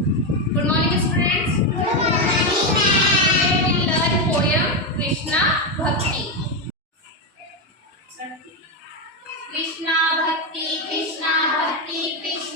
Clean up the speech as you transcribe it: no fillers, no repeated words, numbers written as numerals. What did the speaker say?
Good morning, students. Good morning, ma'am. We will learn poem Krishna Bhakti. Krishna Bhakti, Krishna Bhakti, Krishna